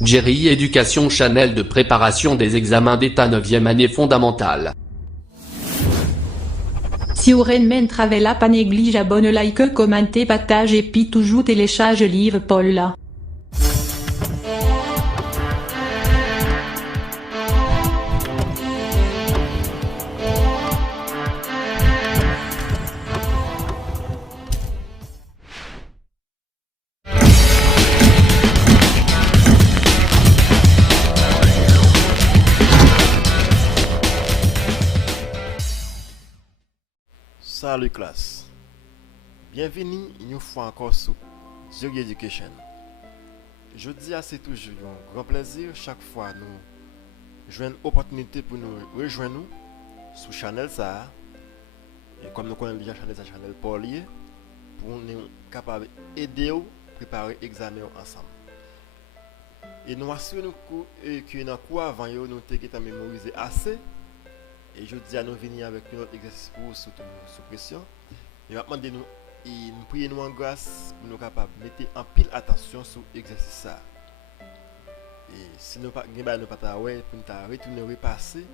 Jerry Éducation Channel de préparation des examens d'état 9e année fondamentale. Si vous men travella pas néglige abonne like commenter partage et puis toujours télécharge livre Paul là. Salut classe, bienvenue une fois encore sur Jerry Education. Je dis c'est toujours un grand plaisir chaque fois nous jouons une opportunité pour nous rejoindre sur Channel ça. Et comme nous connaissons déjà Channel Paulier, pour nous capables d'aider à préparer l'examen ensemble. Et nous assurons que dans le cours avant nous avons mémorisé assez. Et je dis à nous venir avec notre exercice pour sous pression. Et maintenant, nous prions en grâce pour nous capables de mettre en pile attention sur l'exercice ça. Et si nous n'avons pas pour nous retourner repasser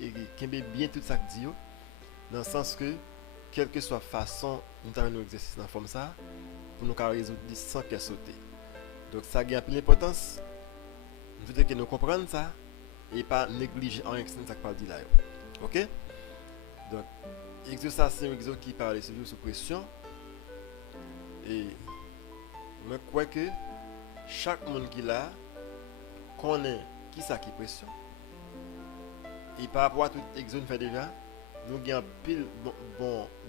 et bien tout ça que dit, dans le sens que, quelle que soit la façon nous avons exercice dans la forme ça, pour nous résoudre sans qu'elle saute. Donc ça a une pile d'importance. Nous voulons que nous comprenions ça et pas négliger en externe ça que parle dit là. Ok? Donc, l'exercice c'est un exercice qui parle sous pression. Et je crois que chaque monde qui l'a connaît qui ça qui pression. Et par rapport à tout exercice fait déjà, nous avons pile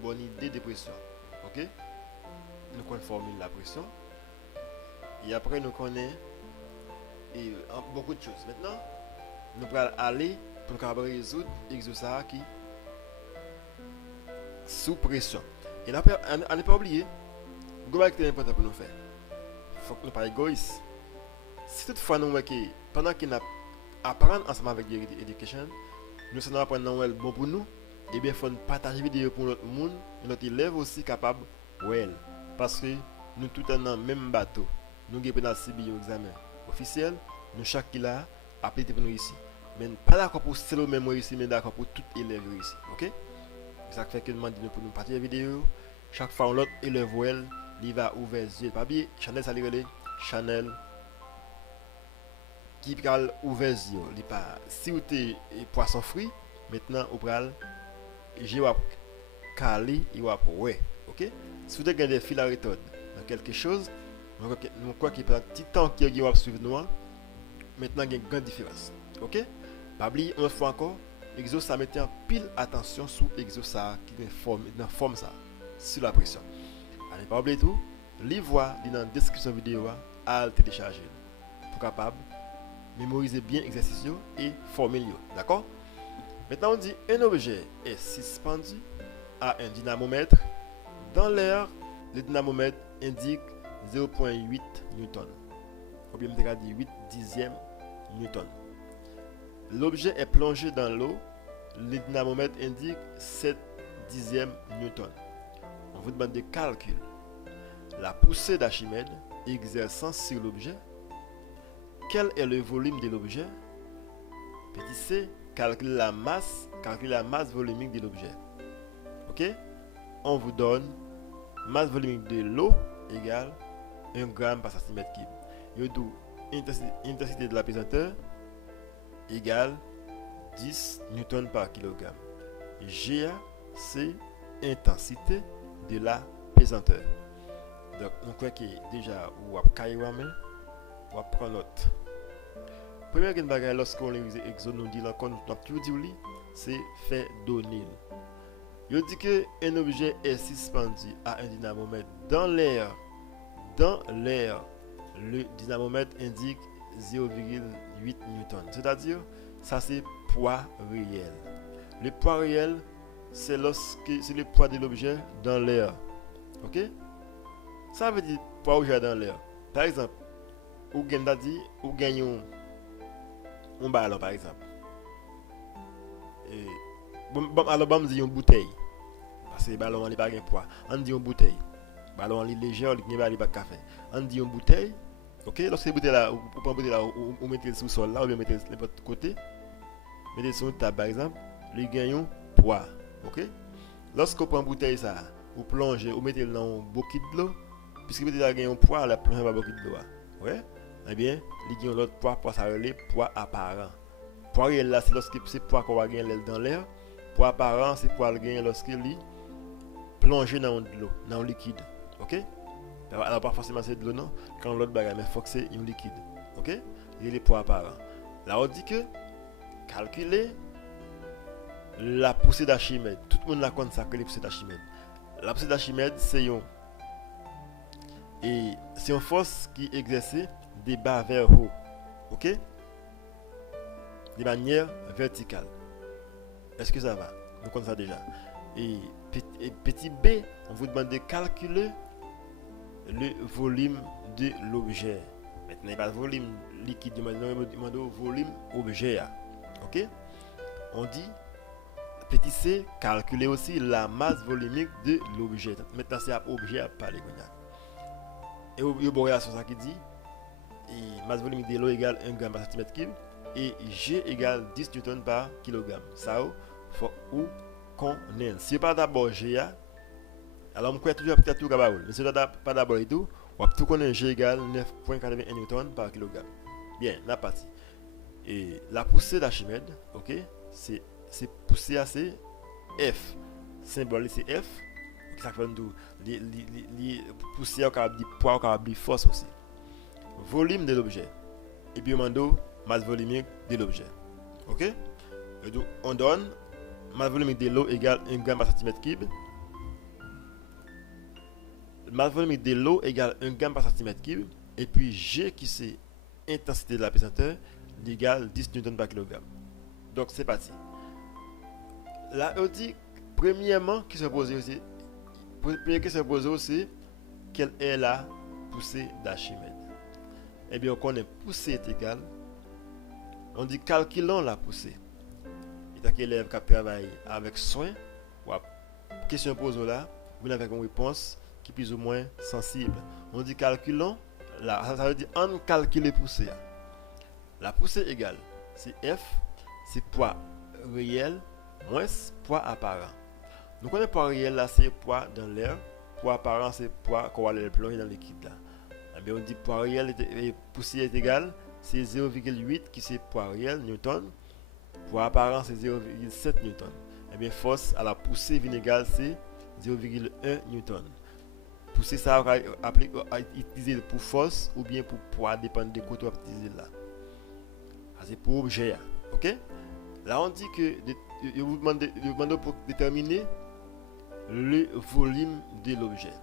bonne idée de pression. Ok? Nous connaissons la formule de la pression. Et après nous connaissons beaucoup de choses. Maintenant, nous allons aller pour nous résoudre l'exercice qui sous pression. Et on ne pas oublier, ce qui est important pour nous faire. Il faut que nous ne soyons pas égoïstes. Si toutefois nous voyons pendant que nous apprenons ensemble avec l'éducation, nous sommes apprenant bon pour nous, et bien il faut partager la vidéo pour notre monde, et notre élève aussi capable well. Parce que nous tous dans le même bateau. Nous avons dans le examen officiel, nous chaque qui l'a appliqué pour nous ici. Mais pas d'accord pour seul même ici, mais d'accord pour tout élève ici. Ok? Ça fait que nous demandons pour nous partager la vidéo. Chaque fois l'autre élève il va ouvrir les yeux. Pas bien, Chanel ça lui Chanel qui va ouvrir les yeux. Si vous êtes poisson frit, maintenant vous pral j'ai calé, il va ouais. Ok? Si vous avez des fils à méthode dans quelque chose, nous crois qu'il y a un petit temps qui va suivre nous. Maintenant il y a une grande différence. Ok? Pas oublier une fois encore, l'exo ça mettait en pile attention sur l'exo ça qui est dans forme ça sur la pression. Allez pas oublier tout, les voix dans la description vidéo à télécharger pour capable mémoriser bien l'exercice et formuler. D'accord? Maintenant on dit un objet est suspendu à un dynamomètre dans l'air. Le dynamomètre indique 0.8 Newton. Ou bien on dit 8 dixièmes Newton. L'objet est plongé dans l'eau. Le dynamomètre indique 7 dixièmes Newton. On vous demande de calculer la poussée d'Archimède exerçant sur l'objet. Quel est le volume de l'objet? Petit c, calculer la masse volumique de l'objet. Ok? On vous donne masse volumique de l'eau égale 1 gramme par centimètre cube. Et d'où intensité de l'apesanteur égale 10 newtons par kilogramme. G c'est intensité de la pesanteur. Donc on croit que déjà ou on va prendre note. Première chose lorsqu'on lit l'exode nous dit encore nous toujours dit c'est fait donner. Il dit que un objet est suspendu à un dynamomètre dans l'air. Dans l'air, le dynamomètre indique 0,8 newton. C'est-à-dire, ça c'est poids réel. Le poids réel, c'est le poids de l'objet dans l'air. Ok? Ça veut dire poids objet dans l'air. Par exemple, ou gagnons un ballon par exemple. Alors, on dit une bouteille. Parce que le ballon n'a pas de poids. On dit une bouteille. Le ballon est léger, il n'y a pas de café. On dit une bouteille. OK, lorsque vous là, vous prenez là, vous mettez sous sol là, ou bien mettez de l'autre côté, mettez sur une table par exemple, les gagnons poids. OK? Lorsque vous prenez une bouteille ça, vous plongez, vous mettez dans un bouquet de l'eau, puisque vous mettez là gagnons poids, la plongez dans un bouquet de l'eau. Ouais? Eh bien, les gagnons l'autre poids, ça relève poids apparent. Poids réel là, c'est lorsque c'est poids qu'on va gagner dans l'air. Poids apparent, c'est poids gagner lorsque il plongé dans de l'eau, dans le liquide. OK? Alors pas forcément c'est de l'eau non, quand l'autre bagarre, mais il faut que c'est un liquide. OK? Il est poids apparent. Là on dit que calculer la poussée d'Archimède. Tout le monde la connaît ça que la poussée d'Archimède. La poussée d'Archimède c'est une force qui est exercée des bas vers haut. OK? De manière verticale. Est-ce que ça va? Nous connaissons ça déjà. Et petit b, on vous demande de calculer le volume de l'objet. Maintenant, il n'y a pas de volume liquide, on demande le volume objet. OK? On dit, petit c, calculer aussi la masse volumique de l'objet. Maintenant, c'est l'objet à parler. Et il y a une relation qui dit, masse volumique de l'eau égale 1 g par cm cube et G égale 10 Newton par kg. Ça, il faut qu'on ait. Si je pas d'abord G, alors je vais toujours peut-être tout capable. Mais si je pas d'abord et tout, on va tout connaître G égale 9,81 Newton par kg. Bien, la partie. Et la poussée d'Archimède, ok, c'est poussée assez F. Symbole c'est F. Ça fait nous les poussée au capable poids au capable force aussi. Volume de l'objet. Et puis on demande masse volumique de l'objet. Ok? Et donc on donne masse volumique de l'eau égale 1 g par cm cube. Masse volumique de l'eau égale 1 g par cm cube. Et puis G qui c'est intensité de la pesanteur égale 10 Newton par kg. Donc c'est parti. Là on dit premièrement qui se pose aussi. Première question posée aussi, quelle est la poussée d'Archimède? Eh bien on connaît poussée est égale. On dit calculons la poussée. Et que l'élève qui travaille avec soin, question posée là, vous avez une réponse qui est plus ou moins sensible. On dit calculons, là, ça veut dire on calcule poussée. La poussée égale, c'est F, c'est poids réel moins poids apparent. Nous connaissons poids réel là, c'est poids dans l'air, poids apparent c'est poids qu'on va aller plonger dans le liquide là. Eh bien on dit poids réel et poussée est égal, c'est 0,8 qui c'est poids réel Newton. Poids apparent c'est 0,7 Newton. Et bien force à la poussée égale c'est 0,1 Newton. Poussée ça va utiliser pour force ou bien pour poids dépend de quoi tu vas utiliser là. C'est pour objet. OK? Là on dit que je vous demande pour déterminer le volume de l'objet.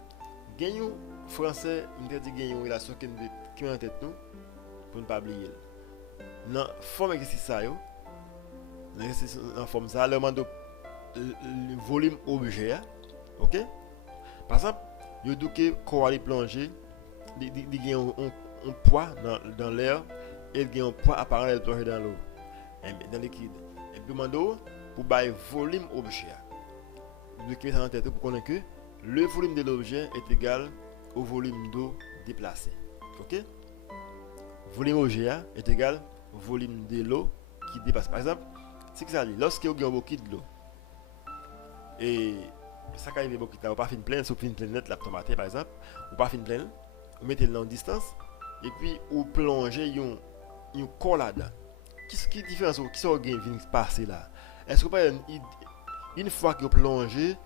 Gagnons français, nous dit gagnons relation qui est en tête nous pour ne pas oublier. Dans forme exercice ça yo. En forme ça, le demande le volume objet. OK? Par exemple, yo dit que quand on aller plonger, il y a un poids dans l'air et il y a un poids apparent de plonger dans l'eau, dans le liquide. Et puis demande pour bailler volume objet. Vous devez en tête pour connaître que le volume de l'objet est égal au volume d'eau déplacé. OK? Volume objet est égal au volume de l'eau qui dépasse. Par exemple, c'est que ça dit, lorsque vous avez un bouquet de l'eau et ça quand il bouquet là, vous pas fin plein, sur fin plein net la tomate par exemple, ou pas fin plein, vous mettez le en distance et puis vous plongez une collade. Qu'est-ce qui est différent qui sont gain vient passer là? Est-ce que pas une fois que vous plongez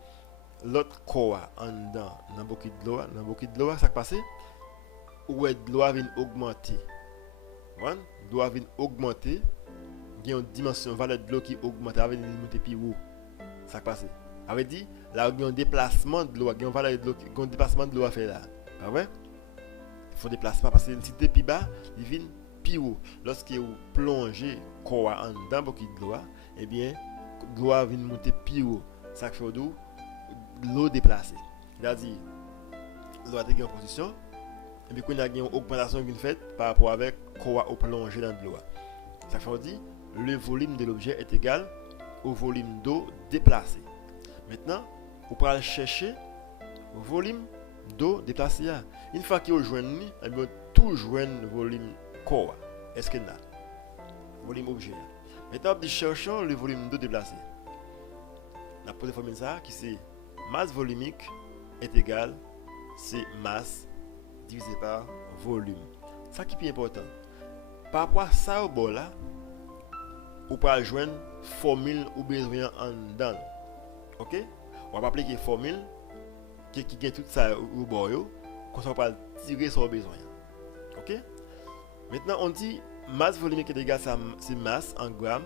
l'autre corps en dedans dans bouquet de l'eau, ça passe ou de l'eau vient augmenter. L'eau vient augmenter. Il y a une dimension valeur de l'eau qui augmente avec une montée plus haut. Ça passe. Avait dit là il y a un déplacement de l'eau, il y a une valeur de l'eau, un déplacement de l'eau à faire là. Pas vrai? Il faut déplacement parce que si tu es plus bas, il vient plus haut. Lorsque vous plongez corps en dedans bouquet de l'eau, eh bien l'eau vient monter plus haut. Ça fait d'où l'eau déplacée. C'est-à-dire l'eau a été en position et puis il y a une augmentation qui est faite par rapport avec corps au plongé dans de l'eau. Ça fait dire le volume de l'objet est égal au volume d'eau déplacé. Maintenant, on peut aller chercher le volume d'eau déplacée. Une fois qu'il rejoint, tout joindre volume corps. Est-ce que là? Volume objet. Maintenant, on dit cherchons le volume 2 déplacé. On a posé formule ça qui c'est masse volumique est égal c'est masse divisé par volume. Ça qui est important. Par rapport à ça au bord là, on peut joindre formule ou besoin en dedans. OK? On va appliquer formule qui gagne tout ça au bord comme ça on va tirer son besoin. OK? Maintenant on dit masse volumique est égal c'est masse en grammes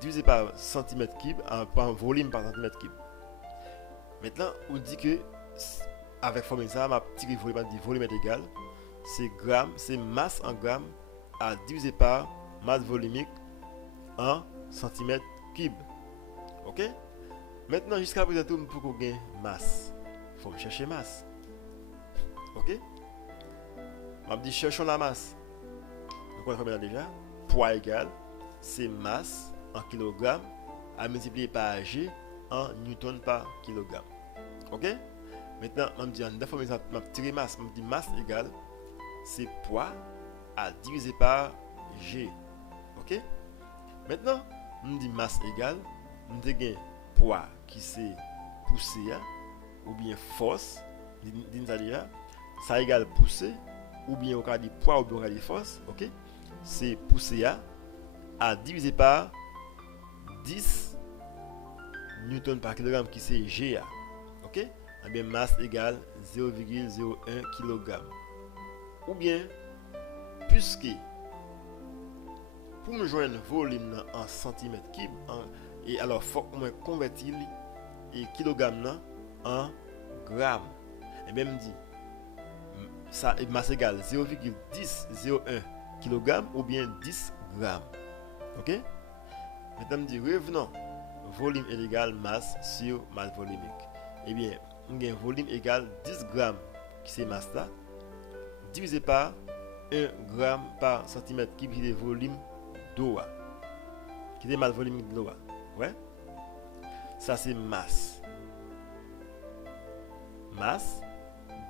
divisé par centimètre cube par volume par centimètre cube. Maintenant on dit que avec formule ça m'a tiré volume est égal c'est gramme, c'est masse en grammes à diviser par masse volumique en centimètre cube. OK? Maintenant jusqu'à présent tout pour qu'on gagne masse. Il faut chercher masse. OK? On dit cherchons la masse. Donc on a déjà poids égal c'est masse en kilogramme à multiplier par G en newton par kilogramme. OK? Maintenant, on dit en formule ça m'a tiré masse, on dit masse égale c'est poids à diviser par G. OK? Maintenant, on dit masse égale on dit poids qui c'est poussée ou bien force, ça égale poussée ou bien on va dire poids ou bien on va dire force. OK? C'est poussée à diviser par 10 newton par kilogramme qui c'est G. OK? Eh bien masse égale 0,01 kg. Ou bien puisque pour me joindre volume en centimètre cube et alors faut qu'on convertir et kilogramme en gramme. Et bien me dit ça masse égale 0,1001 kg ou bien 10 grammes. OK? Maintenant me dit revenons volume est égal masse sur masse volumique. Eh bien on a un volume égal 10 grammes qui c'est masse là divisé par 1 gramme par centimètre cube qui est volume d'eau qui est masse volumique de l'eau. Ouais, ça c'est masse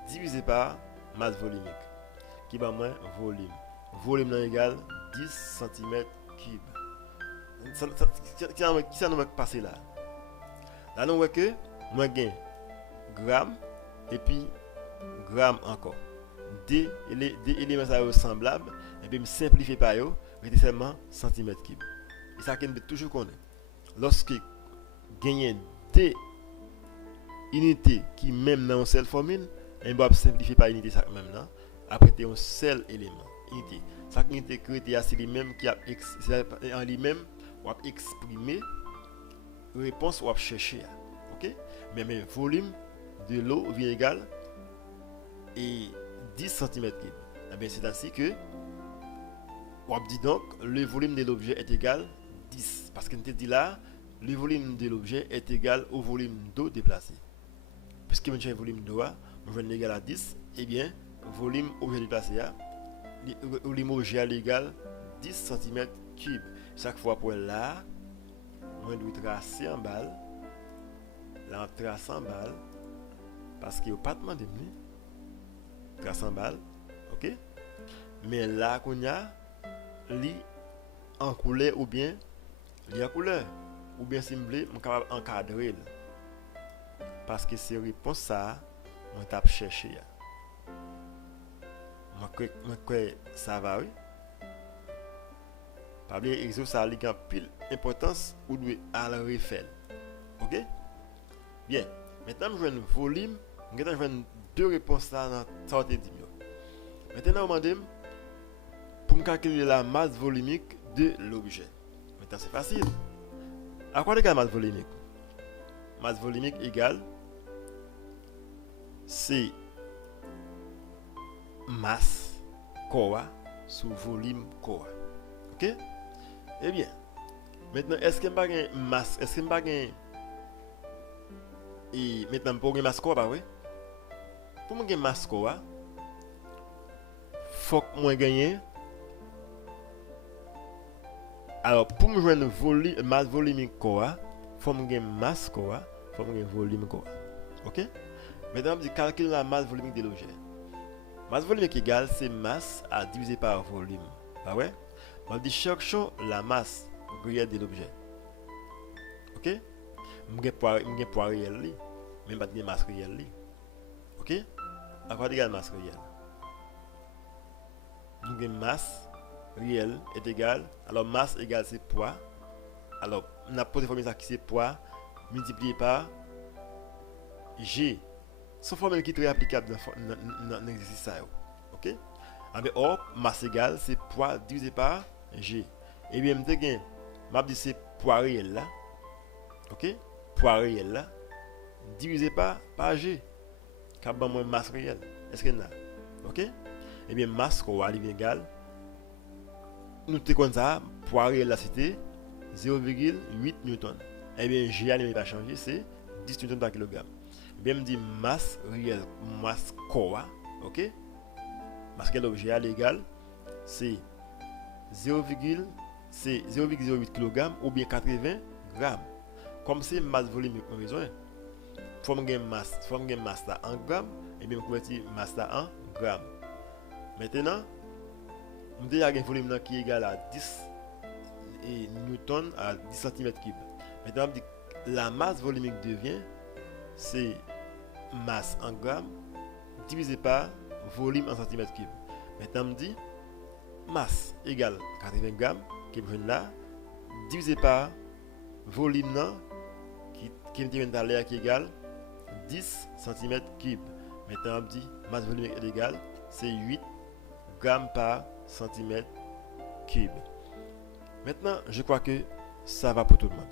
divisé par masse volumique qui va moins volume là égal 10 centimètres cube. Qui ça nous va passer là nous voit que moi gain gramme et puis gramme encore des éléments ça semblables et puis me simplifier par eux rester seulement centimètre cube. Et ça qu'on peut toujours connaître lorsque gagner des unités qui même dans une seule formule et on va simplifier par unité ça même là après c'est un seul élément unité ça unité créée c'est lui même qui a en lui-même on va exprimer réponse ou chercher. OK? Mais volume de l'eau vient égal et 10 cm3. Eh bien, c'est ainsi que on dit donc le volume de l'objet est égal 10 parce qu'on te dit là le volume de l'objet est égal au volume d'eau déplacé. Puisque je le volume d'eau, je vais égal à 10, eh bien volume objet déplacé le volume objet est égal 10 cm3. Chaque fois pour là on doit tracer en balle. Là on trace en balle parce qu'il n'y a pas de demandé trace en balle. OK? Mais là qu'on y a li en couleur ou bien li en couleur ou bien si m'blé on capable encadrer parce que c'est réponse ça on tape chercher. Moi ça va oui. Pas oublier exo ça a une pile importance ou doit à la refaire. OK? Bien. Maintenant je joindre volume, je joindre deux réponses là dans ça te dit. Maintenant on demande pour me calculer la masse volumique de l'objet. Maintenant c'est facile. À quoi égale masse volumique? Masse volumique égale c'est masse corps sur volume corps. OK? Eh bien, maintenant est-ce que pas gain masse, est-ce que pas gain et maintenant pour gain masse corps bah oui. Pour me gain masse corps, faut que moi gagner. Alors pour me joindre volume masse volumique corps, faut me gain masse corps, faut me gain volume corps. OK? Maintenant, je calcule la masse volumique de l'objet. Masse volumique égale c'est masse à diviser par volume. Ah ouais? On dit cherchons la masse réelle de l'objet. OK? M'gen poids réel li, mais pas de masse réelle li. OK? À quoi égale masse réelle? Nous masse réelle est égal, alors masse égale c'est poids. Alors, on a posé formule ça qui c'est poids multiplié par G. C'est une formule qui est très applicable dans l'exercice ça. OK? Or, masse égale c'est poids divisé par G. Et bien, je dis c'est poids réel là. OK? Poids réel là divisé par G. Car moins masse réelle. Est-ce que là? OK? Et bien, masse qu'on va aller égal. Nous te comme ça, poids réel là c'était 0,8 newton. Et bien, G n'est pas changé, c'est 10 newton par kilogramme. Bien, me dit masse réelle, masse quoi, OK? Masse quel objet est égal, c'est 0,08 kg ou bien 80 grammes. Comme c'est masse volumique, on a besoin. Faut que masse là en grammes et bien convertir masse là en grammes. Maintenant, nous avons un volume qui est égal à 10 newton à 10 cm3. Maintenant, la masse volumique devient c'est masse en grammes divisé par volume en cm3. Maintenant, on dit masse égale 80 grammes qui est là divisé par volume qui est égal 10 cm3. Maintenant, on dit masse volumique est égale c'est 8 grammes par centimètre cube. Maintenant, je crois que ça va pour tout le monde.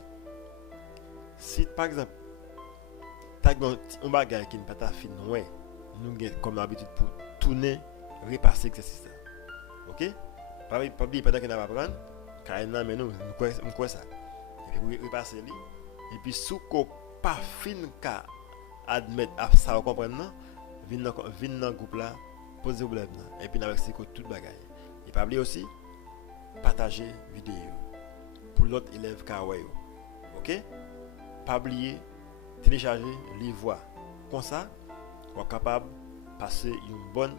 Si par exemple, tu as un bagage qui n'est pas ta fin, ouais, nous avons comme habitude pour tourner, repasser l'exercice. OK? Pas oublier pendant qu'on va apprendre, car mais nous quoi ça. Et puis repasser lui. Et puis sous qu'on pas fin qu'à admettre ça comprendre, vinn dans groupe là, poser problème et puis avec c'est tout bagage. Et pas oublier aussi partager vidéo pour l'autre élève kawaii. OK? Pas oublier télécharger les voix. Comme ça, on est capable de passer une bonne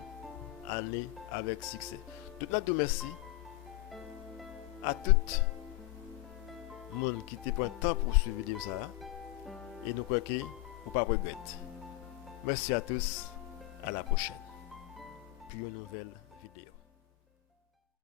année avec succès. Tout le monde merci à tout le monde qui prend le temps pour suivre vidéo ça et nous croyons que vous pas regretter. Merci à tous, à la prochaine. Puis une nouvelle